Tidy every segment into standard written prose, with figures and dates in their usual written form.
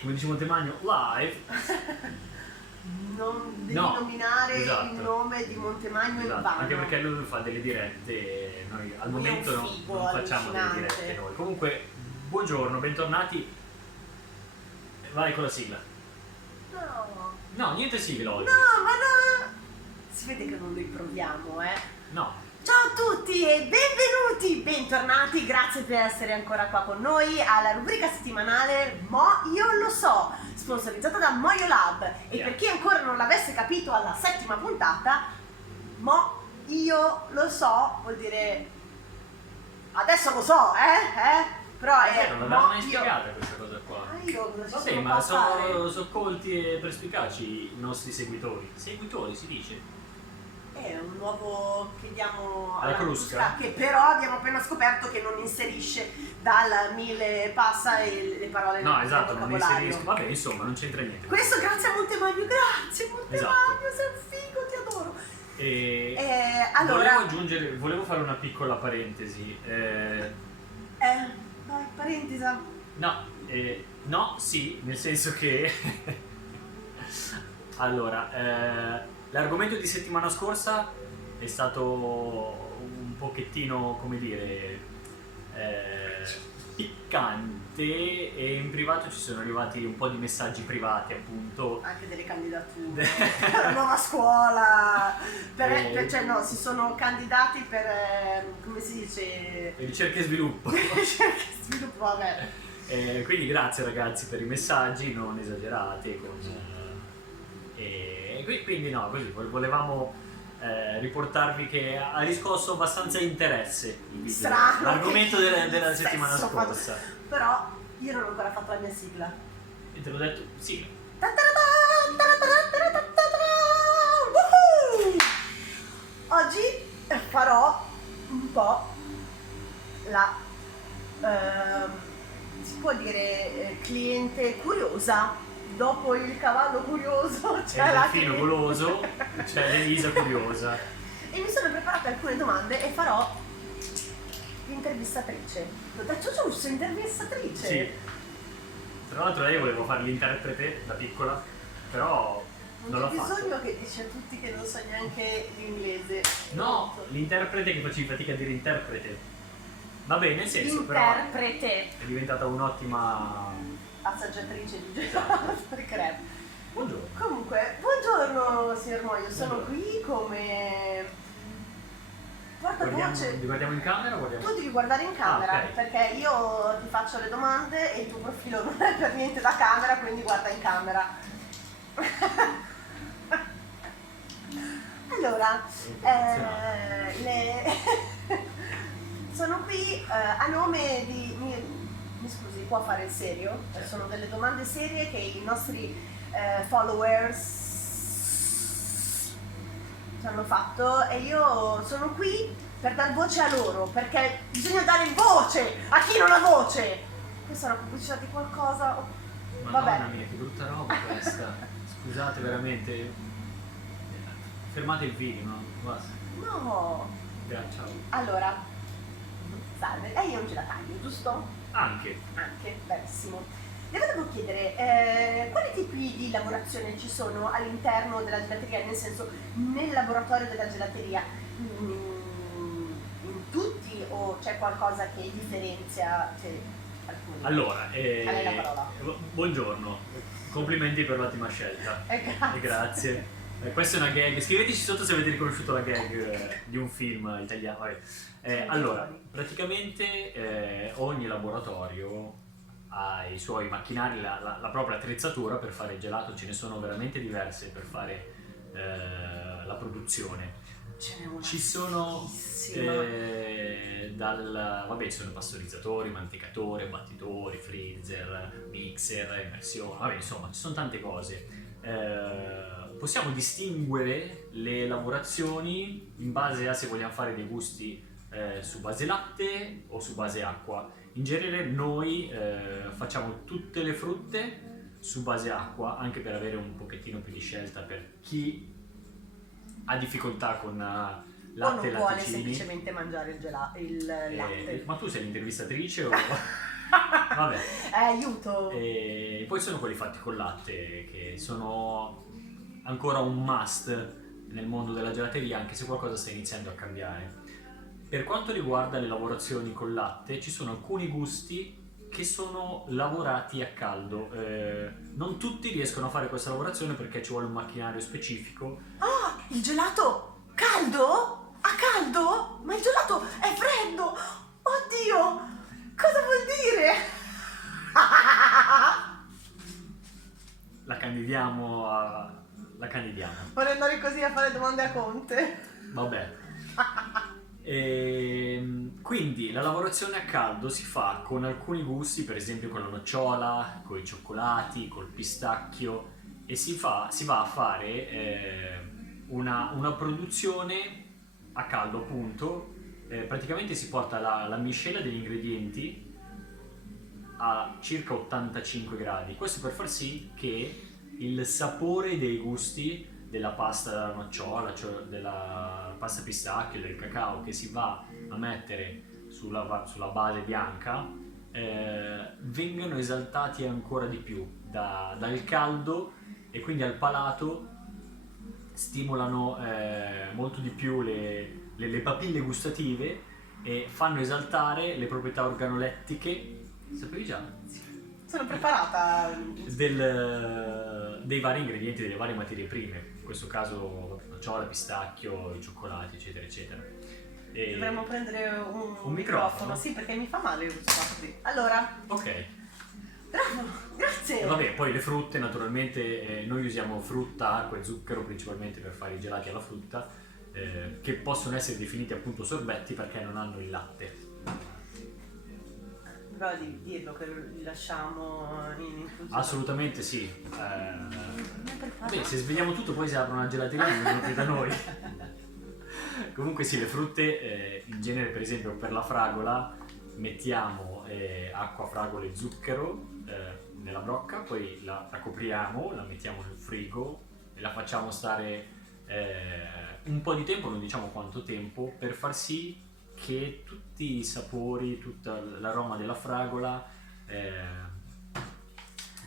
come dice Montemagno, live. Non devi No, nominare esatto. il nome di Montemagno in Esatto, vano. anche perché lui fa delle dirette, noi al Lui è un momento figo, non facciamo delle allucinante. dirette noi. Comunque, buongiorno, bentornati. Vai con la sigla. No, No, niente sigla oggi. no, ma no! Si vede che non lo proviamo, No. Ciao a tutti e benvenuti, bentornati, grazie per essere ancora qua con noi alla rubrica settimanale Mo Io Lo So, sponsorizzata da Moio Lab. E Yeah. per chi ancora non l'avesse capito alla 7ª puntata, Mo Io Lo So vuol dire adesso lo so, Però è non Mo l'avevamo mai Io. spiegata questa cosa qua. Io cosa ci Vabbè, sono ma qua a fare? sono colti e perspicaci i nostri seguitori. Seguitori si dice? È un nuovo che diamo Alla Crusca? che però abbiamo appena scoperto che non inserisce dal 1000 passa e le parole No, nel esatto, non vocabolario. inserisco. Vabbè, insomma, non c'entra niente. Questo grazie a Montemagno, grazie Montemagno, Esatto. sei un figo, ti adoro. E Allora, volevo fare una piccola parentesi. vai, parentesi. No, sì, nel senso che allora, l'argomento di settimana scorsa è stato un pochettino, come dire, piccante, e in privato ci sono arrivati un po' di messaggi privati, appunto. Anche delle candidature, la nuova scuola, cioè no, si sono candidati per, come si dice? Ricerca e sviluppo. Ricerca e sviluppo, vabbè. Quindi grazie ragazzi per i messaggi, non esagerate quindi no, così volevamo riportarvi che ha riscosso abbastanza interesse il video, Strano, l'argomento che della settimana sesso scorsa. Però io non ho ancora fatto la mia sigla. E te l'ho detto, sì. Woohoo! Oggi farò un po' la si può dire cliente curiosa. Dopo il cavallo curioso c'è C'è la il filo cliente. goloso, c'è l'Elisa curiosa. E mi sono preparata alcune domande e farò l'intervistatrice. L'ho detto giusto, intervistatrice. Sì. Tra l'altro lei volevo fare l'interprete da piccola, però non l'ho c'è fatto. bisogno che dici a tutti che non so neanche l'inglese. No, l'interprete che facevi fatica a dire interprete. Vabbè, nel senso, però Interprete. è diventata un'ottima... Assaggiatrice di Esatto. crepe. Buongiorno. Comunque, buongiorno signor Moio, sono qui come portavoce. Li guardiamo in camera o guardiamo? Tu devi guardare in camera, ok. perché io ti faccio le domande e il tuo profilo non è per niente da camera, quindi guarda in camera. Allora, sono qui a nome di... Mi scusi, può fare il serio? Sono delle domande serie che i nostri followers ci hanno fatto e io sono qui per dar voce a loro, perché bisogna dare voce a chi non ha voce. Questa è una pubblicità di qualcosa? Madonna Vabbè. mia, che brutta roba questa. Scusate veramente. Fermate il video, no? Basta. No. Grazie, ciao. Allora, salve, lei è un gelataio, giusto? Anche. Anche, benissimo. Le volevo chiedere, quali tipi di lavorazione ci sono all'interno della gelateria, nel senso, nel laboratorio della gelateria? In tutti o c'è qualcosa che differenzia alcuni? Allora, A lei la parola. buongiorno. Complimenti per l'ottima scelta. Grazie. Grazie. Questa è una gag. Scriveteci sotto se avete riconosciuto la gag di un film italiano. Vabbè. Allora, praticamente ogni laboratorio ha i suoi macchinari, la propria attrezzatura per fare gelato, ce ne sono veramente diverse per fare la produzione. Ce n'è una Ci sono fighissima. vabbè, ci sono pastorizzatori, mantecatori, abbattitori, freezer, mixer, immersione, vabbè, insomma, ci sono tante cose. Possiamo distinguere le lavorazioni in base a se vogliamo fare dei gusti su base latte o su base acqua. In genere noi facciamo tutte le frutte su base acqua, anche per avere un pochettino più di scelta per chi ha difficoltà con latte o non e vuole latticini. semplicemente mangiare il latte. Ma tu sei l'intervistatrice o... Vabbè. Aiuto. E poi sono quelli fatti col latte, che sono ancora un must nel mondo della gelateria, anche se qualcosa sta iniziando a cambiare. Per quanto riguarda le lavorazioni col latte, ci sono alcuni gusti che sono lavorati a caldo. Non tutti riescono a fare questa lavorazione perché ci vuole un macchinario specifico. Ah, il gelato caldo? A caldo? Ma il gelato è freddo! Oddio! Cosa vuol dire? La candidiamo. Vorrei andare così a fare domande a Conte. Vabbè. Quindi la lavorazione a caldo si fa con alcuni gusti, per esempio con la nocciola, con i cioccolati, col pistacchio, e si va a fare una produzione a caldo, appunto. Praticamente si porta la miscela degli ingredienti a circa 85 gradi. Questo per far sì che il sapore dei gusti della pasta della nocciola, cioè della pasta pistacchio, del cacao che si va a mettere sulla base bianca, vengano esaltati ancora di più dal caldo, e quindi al palato stimolano molto di più le papille gustative e fanno esaltare le proprietà organolettiche. Sapevi già? Sono preparata. Dei vari ingredienti, delle varie materie prime, in questo caso nocciola, pistacchio, i cioccolati, eccetera eccetera. E Dovremmo prendere un microfono? sì, perché mi fa male questo fatto qui. Allora, ok. bravo, grazie. E vabbè, poi le frutte, naturalmente, noi usiamo frutta, acqua e zucchero principalmente per fare i gelati alla frutta, che possono essere definiti appunto sorbetti perché non hanno il latte. Però devi dirlo che li lasciamo in infusione. Assolutamente sì. Per Vabbè, favore. se svegliamo tutto poi si apre una gelateria non vengono più da noi. Comunque sì, le frutte, in genere per esempio per la fragola mettiamo acqua, fragole e zucchero nella brocca, poi la copriamo, la mettiamo nel frigo e la facciamo stare un po' di tempo, non diciamo quanto tempo, per far sì che tutti i sapori, tutta l'aroma della fragola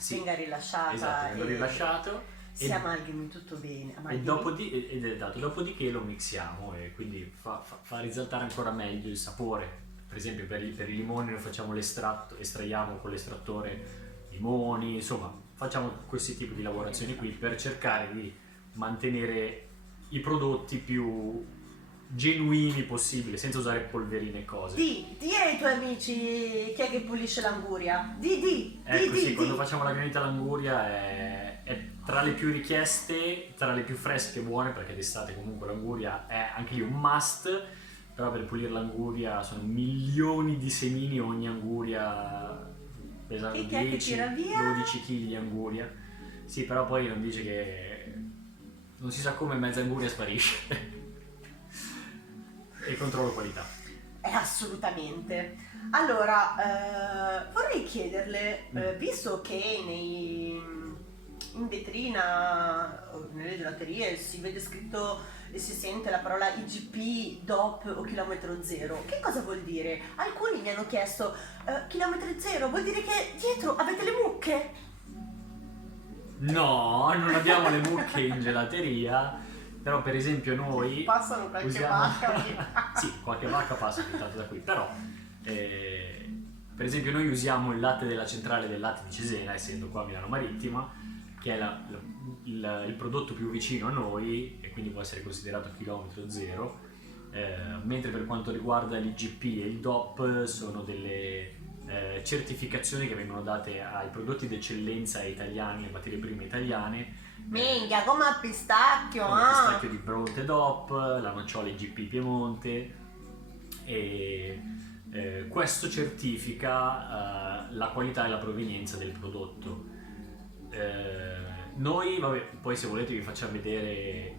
Venga rilasciata. esatto, venga rilasciato. Si amalgami tutto bene. E dopodiché lo mixiamo e quindi fa risaltare ancora meglio il sapore. Per esempio per i limoni noi facciamo l'estratto, estraiamo con l'estrattore limoni, insomma facciamo questi tipi di lavorazioni qui per cercare di mantenere i prodotti più genuini possibile, senza usare polverine e cose. Di ai tuoi amici chi è che pulisce l'anguria. Di. Quando facciamo la granita all'anguria è tra le più richieste, tra le più fresche e buone, perché d'estate comunque l'anguria è anche lì un must, però per pulire l'anguria sono milioni di semini, ogni anguria pesa E chi è che 10, tira via? 12 kg di anguria. Sì, però poi non dice che non si sa come mezza anguria sparisce. E controllo qualità. Assolutamente. Allora, vorrei chiederle, visto che in vetrina, nelle gelaterie, si vede scritto e si sente la parola IGP, DOP o chilometro zero, che cosa vuol dire? Alcuni mi hanno chiesto, chilometro zero vuol dire che dietro avete le mucche? No, non abbiamo le mucche in gelateria, però per esempio noi Passano qualche vacca. sì, qualche vacca passa ogni tanto da qui, però per esempio noi usiamo il latte della centrale del latte di Cesena, essendo qua a Milano Marittima, che è il prodotto più vicino a noi e quindi può essere considerato chilometro zero, mentre per quanto riguarda l'IGP e il DOP sono delle certificazioni che vengono date ai prodotti d'eccellenza italiani, le materie prime italiane. Minchia, come al pistacchio, Il pistacchio di Bronte DOP, la nocciola IGP Piemonte, e questo certifica la qualità e la provenienza del prodotto. Noi, vabbè, poi se volete vi facciamo vedere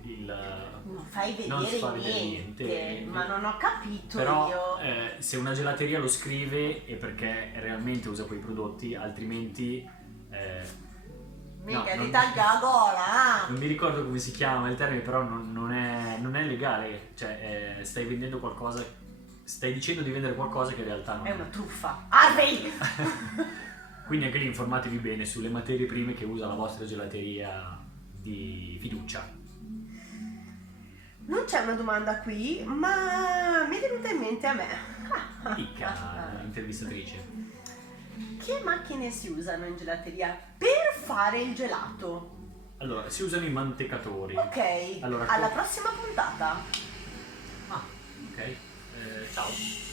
non fai vedere non si fa niente, vedere niente, ma non ho capito però io. se una gelateria lo scrive è perché realmente usa quei prodotti, altrimenti Minchia, no, ti taglia la gola, non mi ricordo come si chiama il termine, però non è legale, cioè stai vendendo qualcosa, stai dicendo di vendere qualcosa che in realtà non è una truffa. Harvey! Quindi anche lì informatevi bene sulle materie prime che usa la vostra gelateria di fiducia. Non c'è una domanda qui, ma mi è venuta in mente a me. Dica, intervistatrice. Che macchine si usano in gelateria per fare il gelato? Allora, si usano i mantecatori. Ok, Allora, alla prossima puntata. Ah, ok. Ciao.